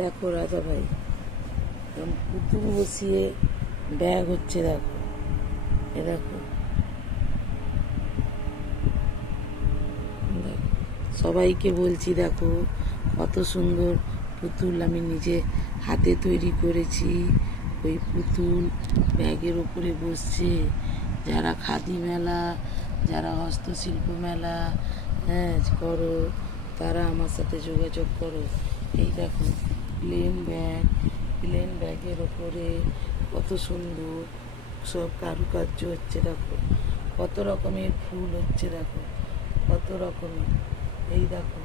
দেখো রাজা ভাই, পুতুল বসিয়ে ব্যাগ হচ্ছে। দেখো এ দেখো, সবাইকে বলছি দেখো কত সুন্দর পুতুল আমি নিজে হাতে তৈরি করেছি। ওই পুতুল ব্যাগের ওপরে বসছে। যারা খাদি মেলা, যারা হস্তশিল্প মেলা করো, তারা আমার সাথে যোগাযোগ করো। এই দেখো প্লেন ব্যাগের ওপরে কত সুন্দর সব কারুকার্য হচ্ছে। দেখো কত রকমের ফুল হচ্ছে। দেখো কত রকমের, এই দেখো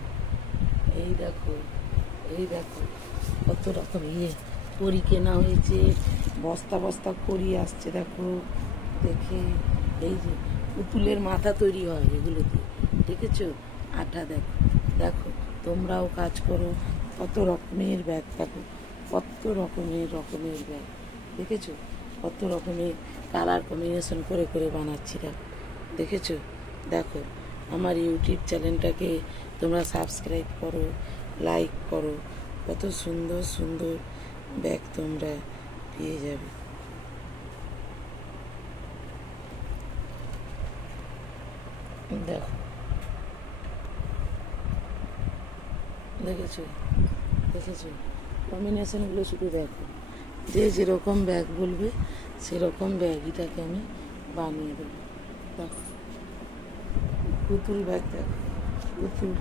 এই দেখো এই দেখো কত রকম করি কেনা হয়েছে। বস্তা বস্তা করি আসছে। দেখো দেখে, এই যে পুতুলের মাথা তৈরি হয় এগুলোতে, দেখেছো? আঠা দেখো। দেখো তোমরাও কাজ করো। কত রকমের ব্যাগ, দেখো কত রকমের ব্যাগ, দেখেছো? কত রকমের কালার কম্বিনেশন করে করে বানাচ্ছি। দেখো দেখেছো? দেখো আমার ইউটিউব চ্যানেলটাকে তোমরা সাবস্ক্রাইব করো, লাইক করো। কত সুন্দর সুন্দর ব্যাগ তোমরা পেয়ে যাবে। দেখো দেখেছো দেখেছো কম্বিনেশনগুলো শুধু দেখো। যে যেরকম ব্যাগ বলবে সেরকম ব্যাগটাকে আমি বানিয়ে দেবো। দেখো পুতুল ব্যাগ, দেখো পুতুল।